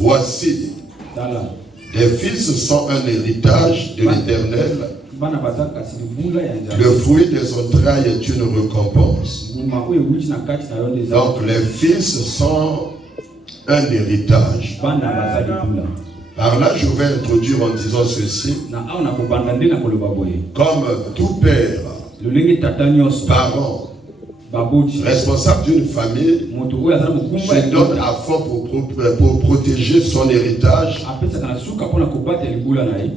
Voici, les fils sont un héritage de l'Éternel. Le fruit des entrailles est une récompense. Donc les fils sont un héritage. Par là, je vais introduire en disant ceci. Comme tout père, parent, responsable d'une famille, se donne à fond pour protéger son héritage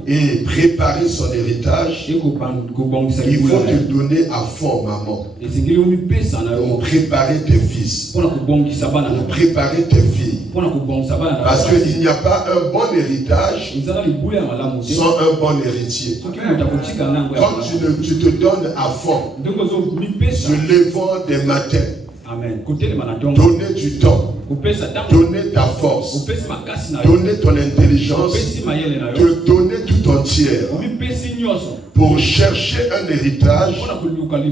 et préparer son héritage. Il faut te donner à fond, maman, pour préparer tes fils, pour préparer tes filles. Parce qu'il n'y a pas un bon héritage sans un bon héritier. Quand tu te donnes à fond, se levant des matins, donner du temps, donner ta force, donner ton intelligence, te donner tout entière pour chercher un héritage,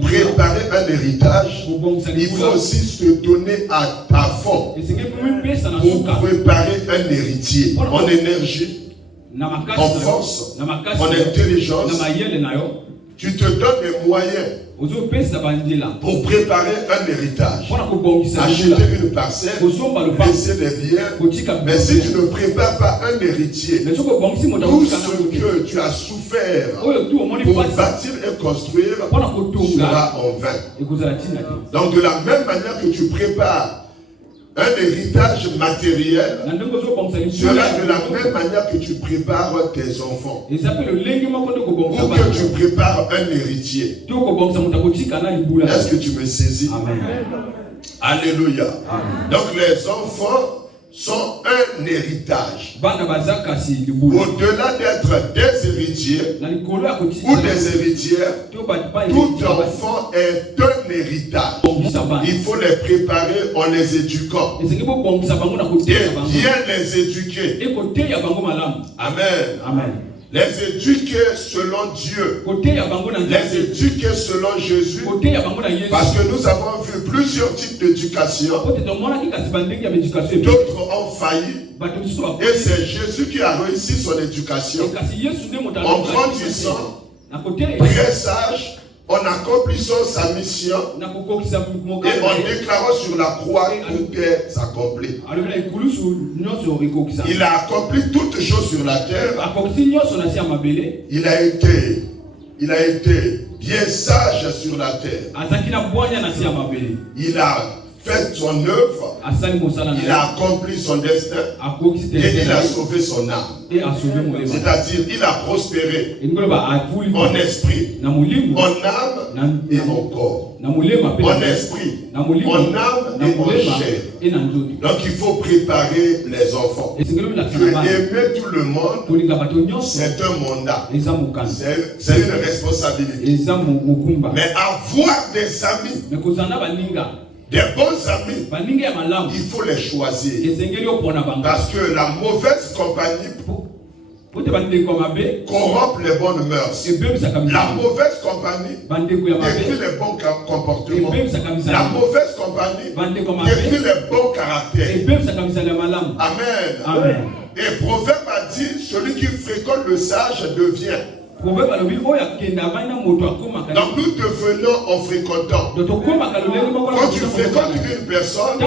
préparer un héritage. Il faut aussi se donner à fond pour préparer un héritier en énergie, en force, en intelligence. Tu te donnes des moyens pour préparer un héritage, acheter une parcelle, laisser des biens. Mais si tu ne prépares pas un héritier, tout ce que tu as souffert pour bâtir et construire sera en vain. Donc de la même manière que tu prépares un héritage matériel, sera de la même manière que tu prépares tes enfants, ou que tu prépares un héritier. Est-ce que tu me saisis? Amen. Alléluia. Amen. Donc les enfants sont un héritage. Au-delà d'être des héritiers ou des héritières, tout enfant est un héritage. Il faut les préparer en les éduquant et bien les éduquer. Amen. Amen. Les éduquer selon Dieu, les éduquer selon Jésus, parce que nous avons vu plusieurs types d'éducation. D'autres ont failli, et c'est Jésus qui a réussi son éducation en grandissant, très sage, en accomplissant sa mission et en déclarant sur la croix tout est accompli. Il a accompli toutes choses sur la terre. Il a été bien sage sur la terre. Il a fait son œuvre, il a accompli son destin et il a sauvé son âme. C'est-à-dire il a prospéré en esprit, en âme et en corps. En esprit, en âme et en chair. Donc il faut préparer les enfants. Tu aimer tout le monde, c'est un mandat, c'est une responsabilité. Mais avoir des amis, des bons amis, il faut les choisir. Parce que la mauvaise compagnie corrompt les bonnes mœurs. La mauvaise compagnie détruit les bons comportements. La mauvaise compagnie détruit les bons caractères. Amen. Amen. Et Proverbe a dit, celui qui fréquente le sage devient. Donc nous devenons en fréquentant. Quand tu fréquentes une personne,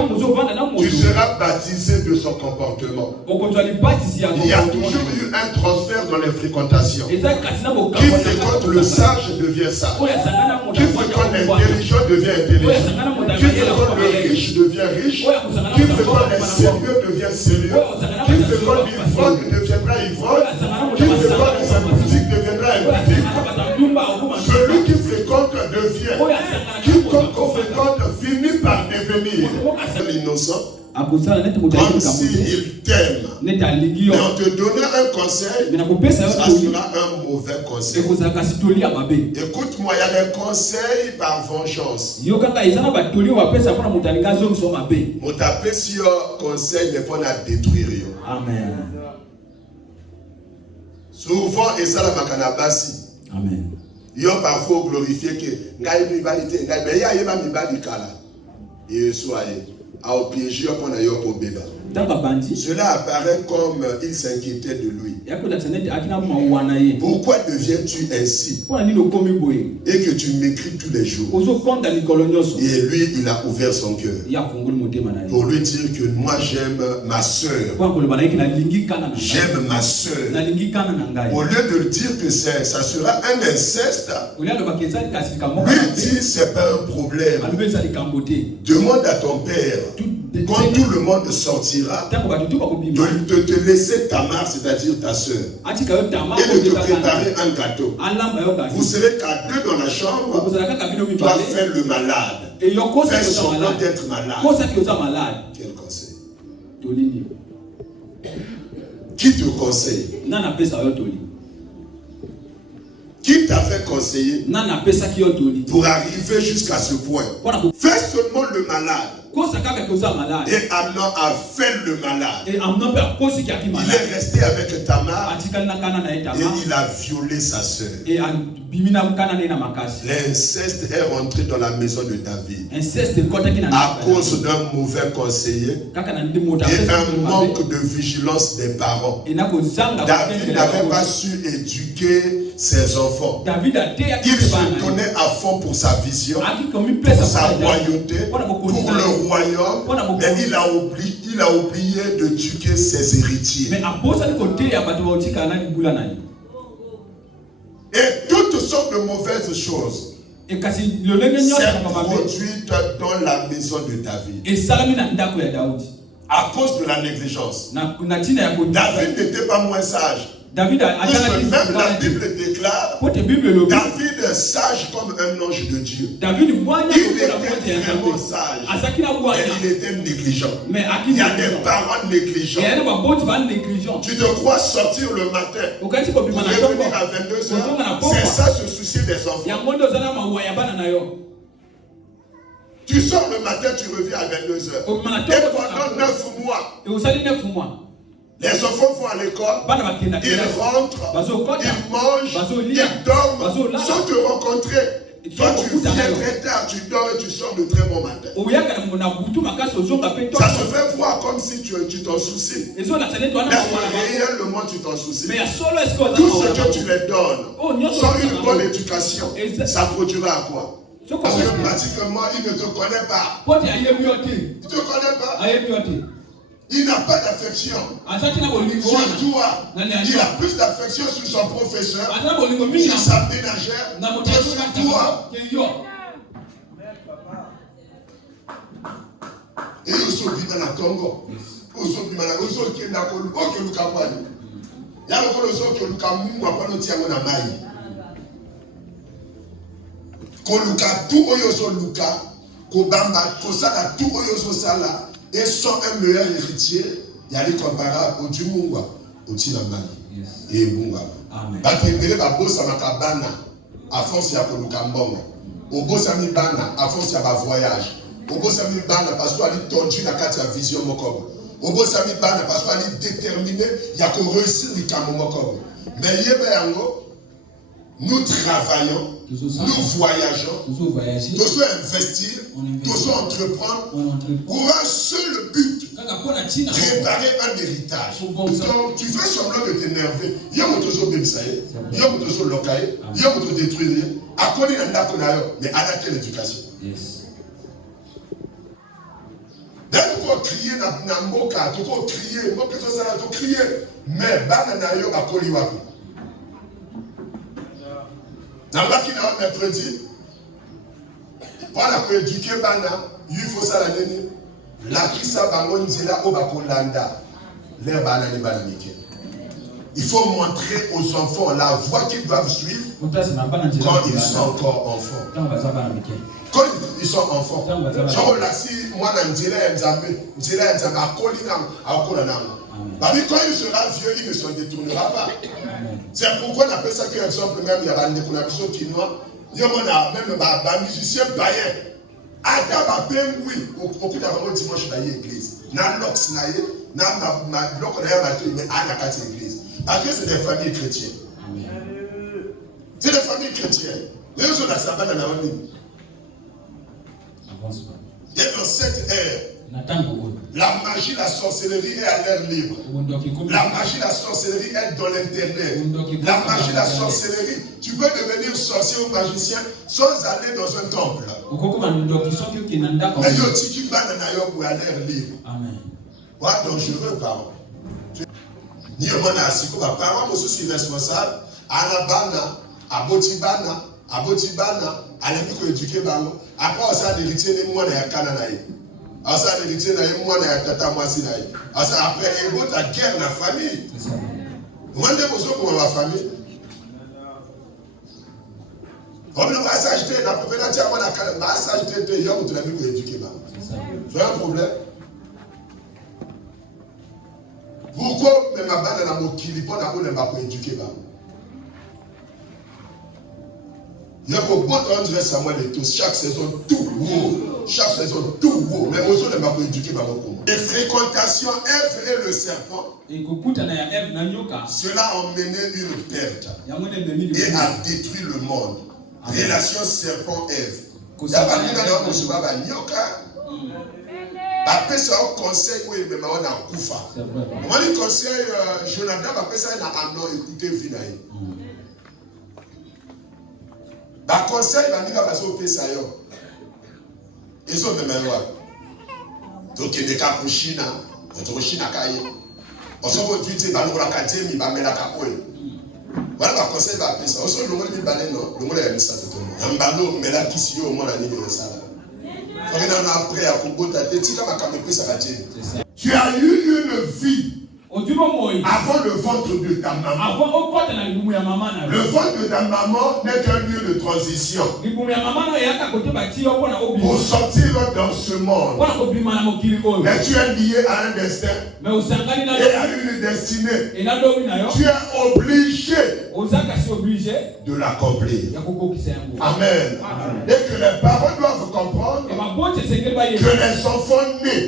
tu seras baptisé de son comportement. Il y a toujours eu un transfert dans les fréquentations. Qui fréquente le sage devient sage. Qui fréquente l'intelligent devient intelligent. Qui fréquente le riche devient riche. Qui fréquente les sérieux devient sérieux. Qui fréquente l'ivrogne deviendra ivrogne. Qui fréquente les impudiques deviendra impudique. Celui qui fréquente devient. Quiconque fréquente finit par devenir l'innocent. Comme s'il t'aime. Mais en te donnant un conseil, ça sera un mauvais conseil. Écoute-moi, il y a des conseils par vengeance. Mon tapé sur conseil n'est pas à détruire. Amen. Souvent, et ça la makanabasi. Amen. Ils ont parfois glorifié que Ngaï Mibalité, mais il y a Mibali Kala. Et soyez. A piégé pour na yo bébé. Cela apparaît comme il s'inquiétait de lui. Pourquoi deviens-tu ainsi? Et que tu m'écris tous les jours. Et lui, il a ouvert son cœur pour lui dire que moi j'aime ma soeur. J'aime ma soeur. Au lieu de dire que ça sera un inceste, lui dit c'est pas un problème. Demande à ton père, quand tout le monde sortira, de te laisser Tamar, c'est-à-dire ta soeur, et de te préparer un gâteau. Vous serez qu'à deux dans la chambre, toi fais le malade. Fais semblant d'être malade. Quel conseil? Qui te conseille? Qui t'a fait conseiller pour arriver jusqu'à ce point? Fais seulement le malade. Et Amnon a fait le malade. Il est resté avec Tamar et il a violé sa soeur. L'inceste est rentré dans la maison de David à cause d'un mauvais conseiller et un manque de vigilance des parents. David n'avait pas su éduquer ses enfants. Il se donnait à fond pour sa vision, pour sa royauté, pour le royaume, mais il a oublié d'éduquer ses héritiers. Et toutes sortes de mauvaises choses s'est produite dans la maison de David à cause de la négligence. David n'était pas moins sage. Même la Bible déclare David est sage comme un ange de Dieu. Il était vraiment sage, mais il était négligent. Il y a des parents négligents. Tu te crois sortir le matin pour revenir à 22h. C'est ça se soucier des enfants. Tu sors le matin, tu reviens à 22h. Et pendant 9 mois, les enfants vont à l'école, ils rentrent, ils mangent, ils dorment, sans te rencontrer. Toi, tu viens très tard, tu dors et tu sors de très bon matin. Ça se fait voir comme si tu t'en soucies. Mais réellement, tu t'en soucies. Tout ce que tu les donnes, sans une bonne éducation, ça produira à quoi? Parce que pratiquement, il ne te connaît pas. Il ne te connaît pas. Il n'a pas d'affection sur toi. Il a plus d'affection sur son professeur, sur sa ménagère, que sur toi. Et il se dit dans la Congo. Il se dit dans la Congo. Il y a le Koluka tout oyoso luka, kobamba kosala tout oyoso sala, et sont un meilleur héritier. Il y a les comparables au Dumungwa, au Tinamani et Munga. Bakebele babosa makabana, à force ya koluka mbongo. Au bosami bana, à force ya ba voyage. Au bosami bana parce qu'on a tordu la carte à vision mokobo. Au bosami bana parce qu'on a déterminé il y a qu'on réussir le camo mokobo. Mais yebe yango. Nous travaillons, nous voyageons, nous investir, nous entreprendre pour un seul but, préparer un héritage. Donc tu fais semblant de t'énerver. Il y a votre bébisaïe, il y a votre locaïe, il y a votre détruire. À quoi il y a mais à quelle éducation? Dès que tu crier dans Mboka, tu crier, mais banana yo a koliwaku. Dans la qui n'a pas mercredi, voilà pour éduquer Bana, il faut ça la nene. La qui ça bangon zela au bakolanda, les bana les balanique. Il faut montrer aux enfants la voie qu'ils doivent suivre quand ils sont encore enfants. Quand ils sont enfants. Genre là si moi dans Ndjela Nzambe a Kolinam a Kolanam. Quand il sera vieux, il ne se détournera pas. C'est pourquoi on appelle ça qu'un exemple même, il y a des connexions chinois. Il y a même des musiciens païens. Adam a bien oui, au coup d'avant dimanche dans l'église. N'a l'ox naïe, n'a l'ox naïe, mais à la carte église. Parce que c'est des familles chrétiennes. C'est des familles chrétiennes. Les autres, la sabbat, dans la famille. Et dans cette ère, La magie, la sorcellerie est à l'air libre. La magie, la sorcellerie est dans l'internet. La magie, la sorcellerie, tu peux devenir sorcier ou magicien sans aller dans un temple. Mais yo tiki banana yo pour à l'air libre. Amen. Quoi dangereux, parents. Ni au monde asiko ba parents mo suis responsable. Anabana, abotibana, alemi ko éduquer bango. Après ça d'héritier ni moi na Canada. Asa l'héritier na moi na tata mwasi na. Asa après il y a la guerre na famille. Moi de besoin pour la famille. Comme le passage de la propriété à moi na Canada, passage de yo pour l'ami ko éduquer bango. C'est un problème. Pourquoi même ma bande na mokili pour na ko na ko éduquer bango. Il y a beaucoup d'endroits Samuel et tous. Chaque saison, tout beau. Chaque saison, tout beau. Mais aujourd'hui, on m'a éduqué par beaucoup. Les fréquentations, Ève et le serpent, cela a emmené une perte et a détruit le monde. Relation serpent-Ève. Il y a pas de choses qui après ça, on conseille où il me a Koufa. Moi, je conseille Jonathan, après ça, il a écouté Vinaï. Par conseil, il va passer au pays. Ils sont même loin. Donc, il y a des cas pour Chine. Il y a Chine à Kaye. On s'en va dire, il va nous l'académie, il va mettre la capoe. Voilà, par conseil, il va appeler ça. On s'en va dire, le monde est mis ça tout le monde. Un ballon, mais là, qui s'y est au monde, il y a ça. Il y a un après à Kumbota. Tu as eu une vie. Avant le ventre de ta maman. Le ventre de ta maman n'est qu'un lieu de transition. Pour sortir dans ce monde. Mais tu es lié à un destin. Et à une destinée. Tu es obligé de l'accomplir. Amen. Et que les parents doivent comprendre que les enfants nés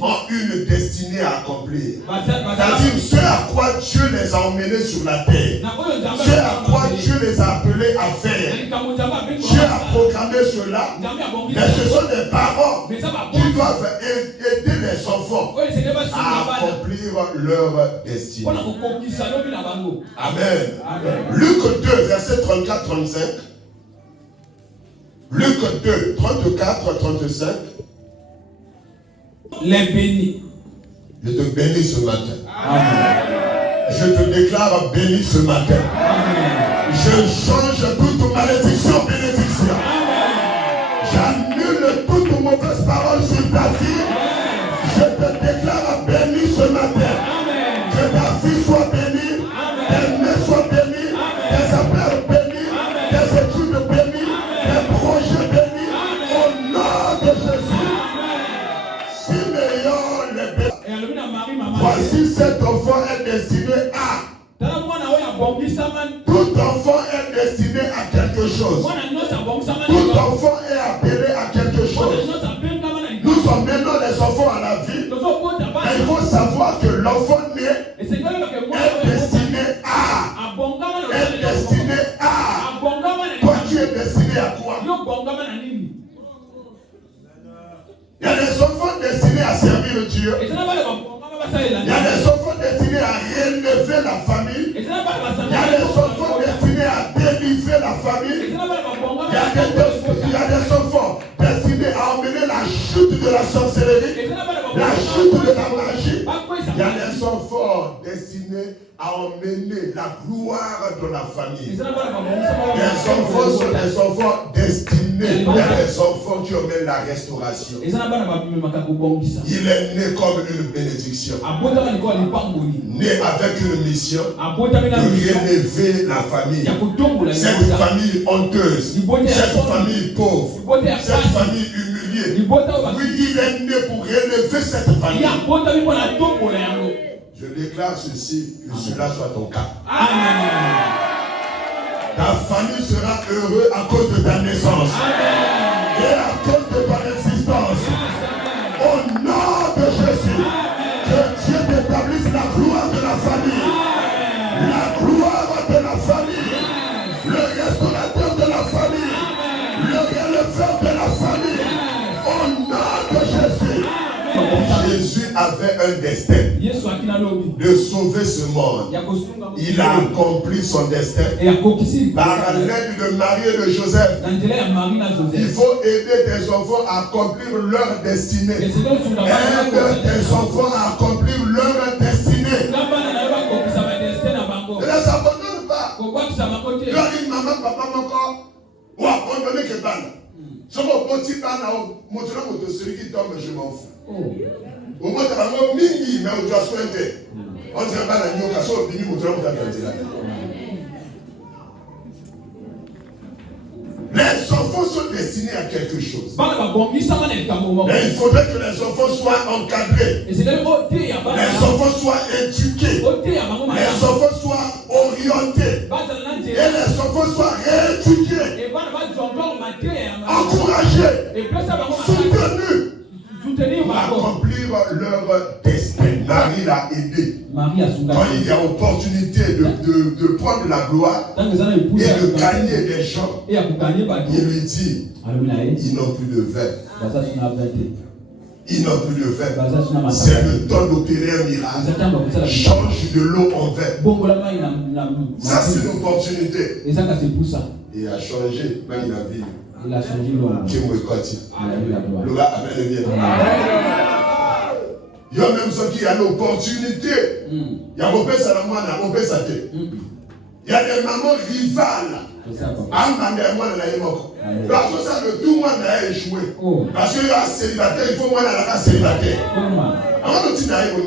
ont une destinée à accomplir. C'est-à-dire ce à quoi Dieu les a emmenés sur la terre, ce à quoi Dieu les a appelés à faire. Dieu a proclamé cela, mais ce sont des parents qui doivent aider les enfants à accomplir leur destinée. Amen. Luc 2, verset 34-35. Luc 2, 34-35. Les bénis. Je te bénis ce matin. Amen. Je te déclare béni ce matin. Amen. Je change toute malédiction en bénédiction. J'annule toute mauvaise parole sur ta vie. Je te déclare béni ce matin. Amen. Que ta vie soit bénie, tes mains soient bénies, tes affaires bénies, tes études bénies, tes projets bénis. Au nom de Jésus. Simeon les bénis. Voici cet enfant est destiné à. Tout enfant est destiné à quelque chose. Tout enfant est appelé à quelque chose. Nous sommes maintenant des enfants à la vie. Mais il faut savoir que l'enfant né est destiné à. Est destiné à. Toi tu es destiné à quoi? Il y a des enfants destinés à servir Dieu. Il y a des enfants destinés à relever la famille. Il y a des enfants destinés à délivrer la famille. Il y a des enfants destinés à emmener la chute de la sorcellerie, la chute de la magie. Il y a des enfants destinés à emmener la gloire de la famille. Les enfants sont des enfants destinés à des enfants qui emmènent la restauration. Il est né comme une bénédiction. Né avec une mission de relever la famille. Cette famille honteuse, cette famille pauvre, cette famille humiliée. Oui, il est né pour relever cette famille. Je déclare ceci, que cela soit ton cas. Amen. Ta famille sera heureuse à cause de ta naissance. Amen. Et à cause de ta existence. Amen. Au nom de Jésus, amen. Que Dieu t'établisse la gloire de la famille. Amen. La gloire de la famille. Amen. Le restaurateur de la famille. Amen. Le releveur de la famille. Amen. Au nom de Jésus. Amen. avait un destin de sauver ce monde. Il a accompli son destin par l'aide de Marie et de Joseph. Il faut aider tes enfants à accomplir leur destinée. Aide tes enfants à accomplir leur destinée. Ne les abandonne pas. Leur dit maman, papa, encore. Ou abandonner que ban. Si on petit ban, mon celui qui tombe, je m'en fous. Au moins, tu vas me mingi, mais on doit soigner. On dirait pas la nyoka, so bini mon les enfants sont destinés à quelque chose. Mais il faudrait que les enfants soient encadrés. Les enfants soient éduqués. Les enfants soient orientés. Et les enfants soient rééduqués. Encouragés. Soutenus. Pour accomplir leur destin. Marie l'a aidé. Quand il y a opportunité de prendre la gloire et de gagner des gens, il lui dit, ils n'ont plus de vin. Ils n'ont plus de vin. C'est le temps d'opérer un miracle. Change de l'eau en vin. Ça, c'est une opportunité. Et il a changé, même il a vu. Il a changé l'eau. Le gars avait le bien. Il y a même ceux qui ont l'opportunité. Il y a il y a des mamans rivales. Parce que ça, le tout le monde a échoué. Parce qu'il y a un célibataire, il faut moi la célibataire. Avant de dire, il faut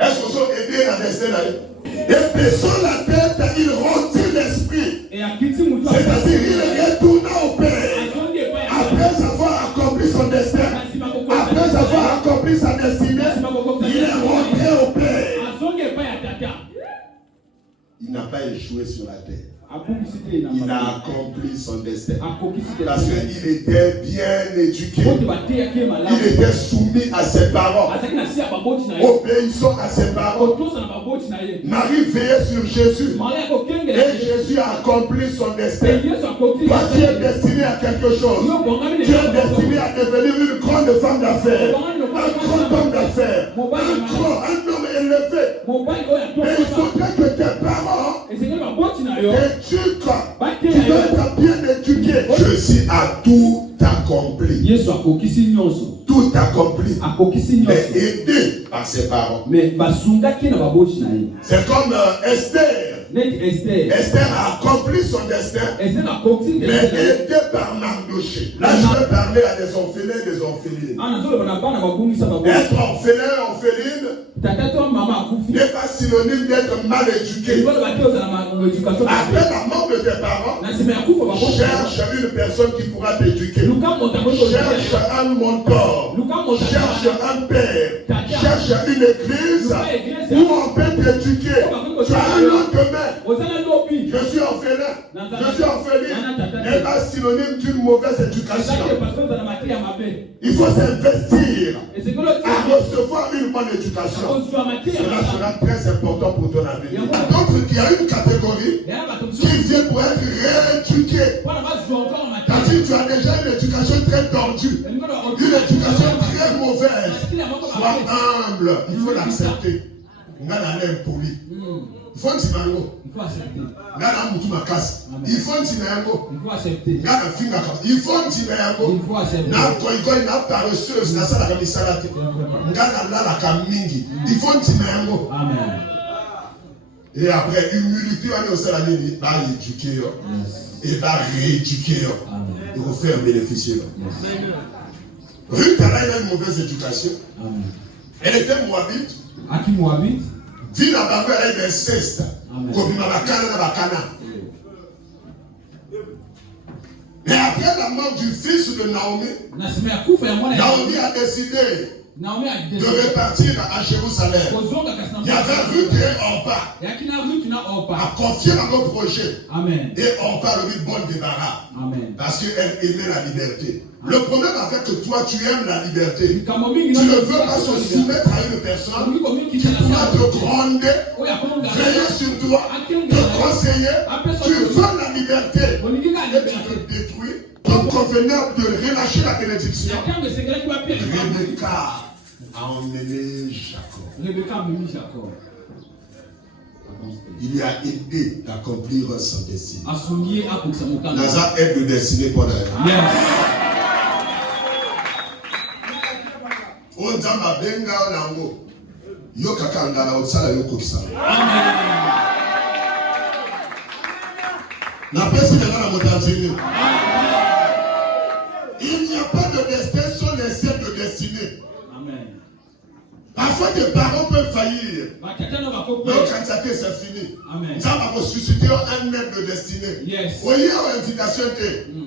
est-ce qu'on peut aider la destinée? Et baissant la tête, il retire l'esprit. C'est-à-dire, il retourne au Père. Après avoir accompli son destin, après avoir accompli sa destinée, il est rentré au Père. Il n'a pas échoué sur la terre. Il a accompli son destin. Parce qu'il était bien éduqué. Il était soumis à ses parents. Obéissant à ses parents. Marie veillait sur Jésus. Et Jésus a accompli son destin. Toi, tu es destiné à quelque chose. Tu es destiné à devenir une grande femme d'affaires. Un grand homme d'affaires. Un homme élevé. Mais il faudrait que tes parents éduquent. Tu dois être bien éduqué. Jésus a tout accompli. Tout accompli. Mais aidé par ses parents. C'est comme Esther. Esther a accompli son destin, mais aidé par Mardoché. Là, je vais parler à des orphelins, des orphelines. Être orphelin, orpheline n'est pas synonyme d'être mal éduqué. Après la mort de tes parents, cherche une personne qui pourra t'éduquer. Cherche un mentor. Cherche un père. Cherche une église où on peut t'éduquer. Tu as un lendemain. Je suis orphelin. Je suis orpheline. N'est pas synonyme d'une mauvaise éducation. Il faut s'investir à recevoir une bonne éducation. Cela sera très important pour ton avenir. Donc, il y a une catégorie qui vient pour être rééduquée. C'est-à-dire, tu as déjà une éducation très tordue, une éducation très mauvaise. Sois humble, il faut l'accepter. On a la lèvre polie. Il faut accepter. Il faut accepter. Il faut et après, humilité, on va éduquer et va rééduquer. Il faut faire bénéficier. Ruth a eu une mauvaise éducation. Elle était moabite. Vie na bango elle est inceste. Kobima bakana na bakana. Mais après la mort du fils de Naomi, Naomi a décidé de repartir à Jérusalem. Il y avait Ruth et Orpa. À confier à nos projets. Amen. Et Orpa lui bon débarras. Amen. Parce qu'elle aimait la liberté. Le problème avec toi, tu aimes la liberté. Tu ne veux pas se soumettre à une personne qui pourra te gronder, veiller sur toi, te conseiller. Tu veux la liberté et tu te détruis. Comme convenable de relâcher la bénédiction, Rebecca a emmené Jacob. Il y a aidé d'accomplir son destin. Naza aide le destiné pour elle. On zamba benga nango. Yo kakanga na otsala yo kokisa. Na pesi de la montagine. Il n'y a pas de destin sans les sept de destinée. Amen. Parfois des parents peuvent faillir. Donc quand ça fait, c'est fini. Ça va ressusciter un aide de destinée. Yes. Oui, il y a une invitation.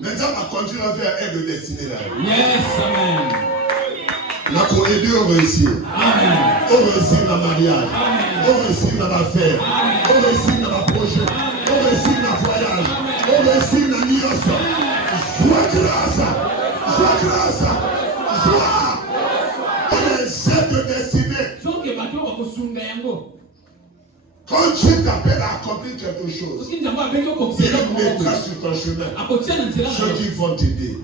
Mais ça va continuer à faire aide de destinée là. Yes, amen. Nous avons aidé au réussir. Au réussir dans le mariage. Au réussir dans l'affaire. Au réussir dans le projet. Au réussir dans le voyage. Au réussir dans l'IOS. Sois grâce. Sois grâce. Sois. On est sept de destinée. Quand Dieu t'appelle à accomplir quelque chose, il mettra sur ton chemin ceux qui vont t'aider.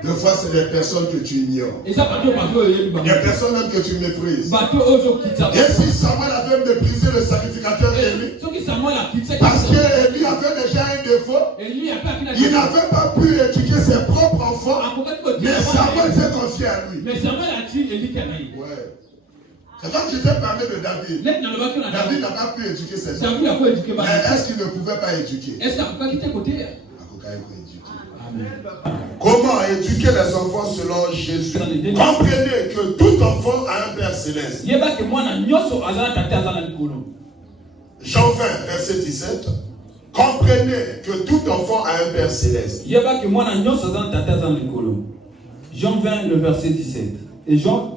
Des fois, c'est des personnes que tu ignores. Des personnes même que tu méprises. Et si Samuel avait méprisé le sacrificateur Élie, parce qu'Élie avait déjà un défaut, il n'avait pas pu éduquer ses propres enfants, mais Samuel s'est confié à lui. Ouais. C'est comme je t'ai parlé de David. David n'a pas pu éduquer ses enfants. Mais est-ce qu'il ne pouvait pas éduquer? Comment éduquer les enfants selon Jésus? Comprenez que tout enfant a un Père céleste. Jean 20, verset 17. Comprenez que tout enfant a un Père céleste. Jean 20, le verset 17. Et Jean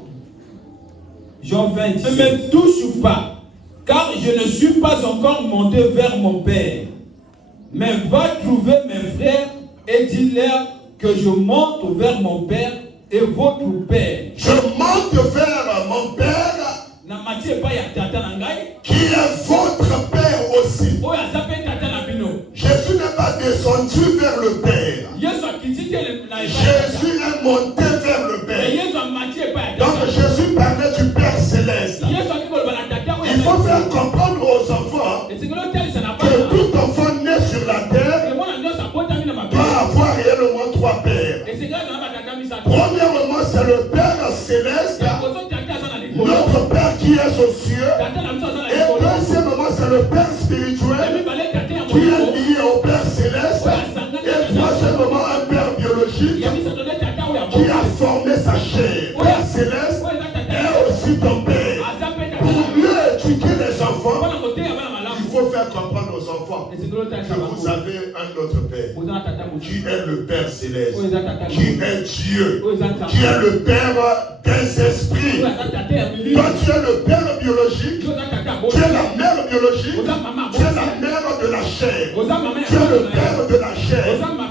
20, ne me touche pas, car je ne suis pas encore monté vers mon Père. Mais va trouver mes frères et dis-leur que je monte vers mon Père et votre Père. Je monte vers mon Père qui est votre Père aussi. Jésus n'est pas descendu vers le Père. Jésus est monté vers le Père. Donc Jésus parlait du Père céleste. Il faut faire comprendre aux enfants que tout enfant né sur la terre doit avoir réellement trois pères. Premièrement, c'est le Père céleste, notre Père qui est aux cieux. Et deuxièmement, c'est le Père spirituel qui est lié au Père céleste. Et troisièmement, un Père biologique qui a formé sa chair. Père céleste est aussi ton Père. Pour mieux éduquer les enfants, il faut faire comprendre aux enfants que vous avez un autre Père qui est le Père céleste, qui est Dieu, qui est le Père des esprits. Toi, tu es le Père biologique, tu es la mère biologique, tu es la mère de la chair, tu es le Père de la chair.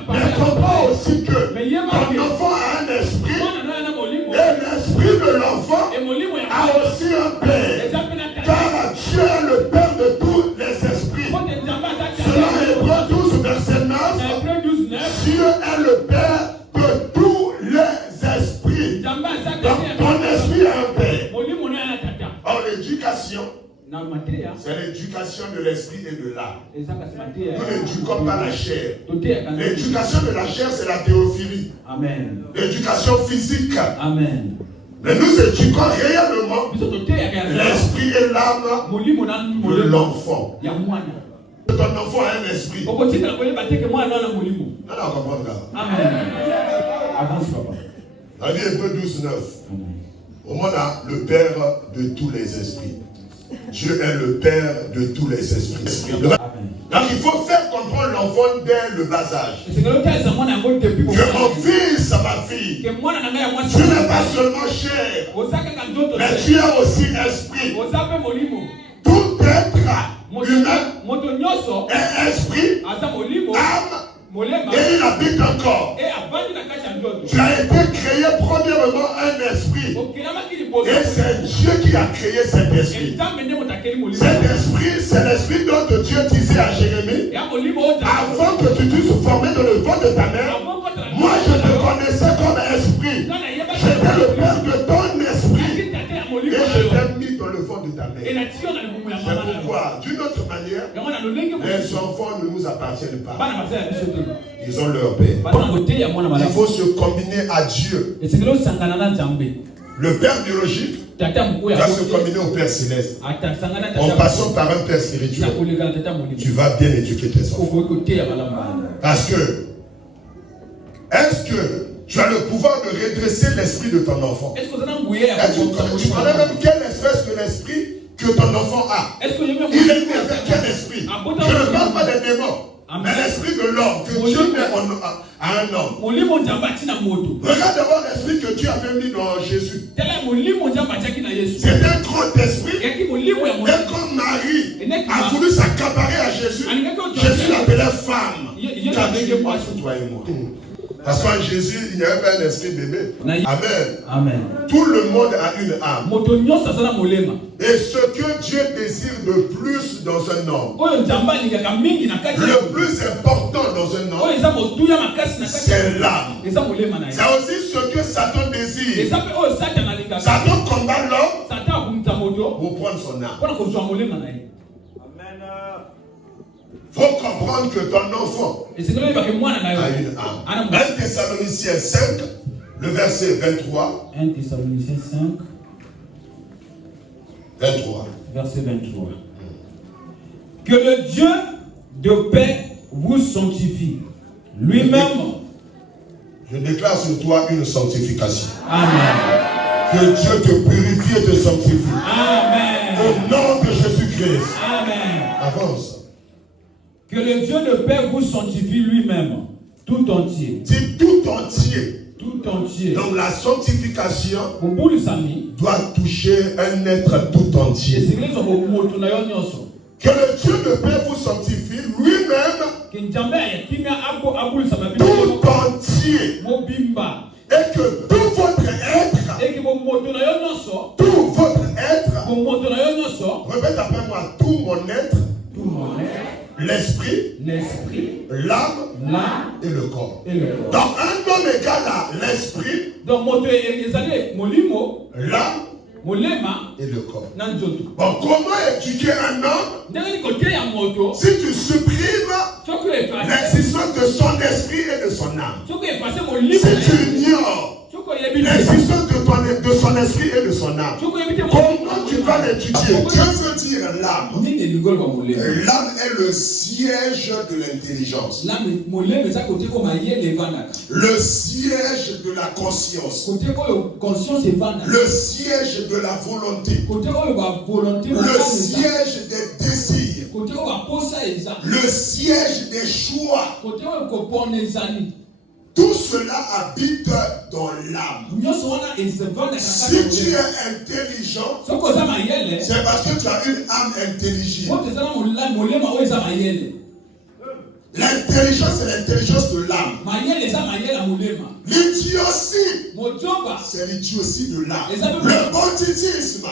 Mais comprends aussi que ton enfant a un esprit et l'esprit de l'enfant a aussi un Père. Car Dieu est le Père de tous les esprits. Selon Hébreux 12, verset 9, Dieu est le Père de tous les esprits. Donc ton esprit a un Père. Or l'éducation, c'est l'éducation de l'esprit et de l'âme. Nous n'éduquons pas la chair. L'éducation de la chair, c'est la théophilie. Amen. L'éducation physique. Amen. Mais nous éduquons réellement l'esprit et l'âme de l'enfant. Ton enfant a un esprit. Non, non, comprends là. Amen. Avance, papa. Dans Hébreux 12, 9. Au moins là, le Père de tous les esprits. Dieu est le Père de tous les esprits. Donc il faut faire comprendre enfant dès le bas âge. Que mon fils à ma fille. Tu n'es pas seulement chair, mais tu es aussi esprit. Tout être humain est esprit, âme, et il habite encore. Tu as été créé premièrement un esprit. Et c'est Dieu qui a créé cet esprit. Cet esprit, c'est l'esprit dont Dieu disait à Jérémie, avant que tu t'es formé dans le ventre de ta mère, moi je te connaissais comme esprit. J'étais le père de ton esprit. Et je t'ai mis dans le ventre de ta mère. C'est pourquoi, d'une autre manière, les enfants ne nous appartiennent pas. Ils ont leur père. Il faut se combiner à Dieu. Le père biologique va se combiner au père céleste. En passant par un père spirituel, tu vas bien éduquer tes enfants. Parce que, est-ce que tu as le pouvoir de redresser l'esprit de ton enfant? Tu connais même quelle espèce de l'esprit que ton enfant a? Il est né avec quel esprit? Je ne parle pas des démons, mais l'esprit de l'homme que Dieu met à un homme. Regarde d'abord l'esprit que Dieu avait mis dans Jésus. C'est un grand esprit. Et comme Marie a voulu s'accaparer à Jésus, Jésus l'appelait femme. Qu'as-tu moi sur toi et moi? Parce qu'en Jésus, il n'y avait pas un esprit bébé. Amen. Tout le monde a une âme. Et ce que Dieu désire de plus dans un homme, le plus important dans un homme, c'est l'âme. C'est aussi ce que Satan désire. Satan combat l'homme pour prendre son âme. Il faut comprendre que ton enfant a une âme. 1 Thessaloniciens 5, le verset 23. 1 Thessaloniciens 5, 23. Verset 23. Que le Dieu de paix vous sanctifie. Lui-même. Je déclare sur toi une sanctification. Amen. Que Dieu te purifie et te sanctifie. Amen. Au nom de Jésus-Christ. Amen. Avance. Que le Dieu de paix vous sanctifie lui-même, tout entier. Dis tout entier. Tout entier. Donc la sanctification doit toucher un être tout entier. Que le Dieu de paix vous sanctifie lui-même, tout entier. Et que tout votre être, répète après moi, tout mon être, l'esprit, l'âme et le corps. Donc un homme égale à l'esprit, l'âme et le corps. Bon, comment éduquer un homme si tu supprimes l'existence de son esprit et de son âme? Si tu ignores l'existence de son esprit et de son âme, comment tu vas l'étudier? Dieu veut dire l'âme. L'âme est le siège de l'intelligence. Le siège de la conscience. Le siège de la volonté. Le siège des désirs. Le siège des choix. Tout cela habite dans l'âme. Si tu es intelligent, c'est parce que tu as une âme intelligible. L'intelligence, c'est l'intelligence de l'âme. L'idiotie, c'est l'idiotie de l'âme. Le banditisme,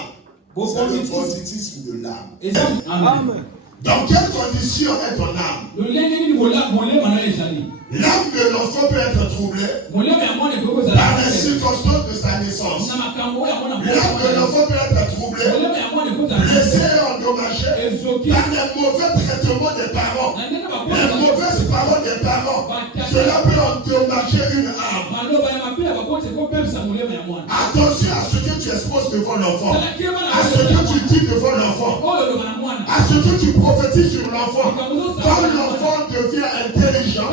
c'est le banditisme de l'âme. Amen. Dans quelle condition est ton âme? L'âme de l'enfant peut être troublée par les circonstances de sa naissance. L'âme de l'enfant peut être troublée, blessée et endommagée par les mauvais traitements des parents. Les mauvaises paroles des parents, cela peut endommager une âme. Attention à ce que tu exposes devant l'enfant, à ce que tu dis devant l'enfant, à ce que tu prophétises sur l'enfant. Quand l'enfant devient intelligent,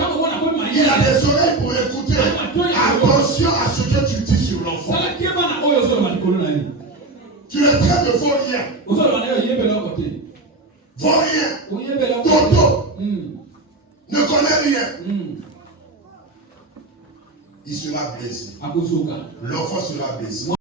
il a des oreilles pour écouter. Attention à ce que tu dis sur l'enfant. Tu es train de vaurien. Vaurien. Toto. ne connaît rien, il sera blessé. L'enfant sera blessé.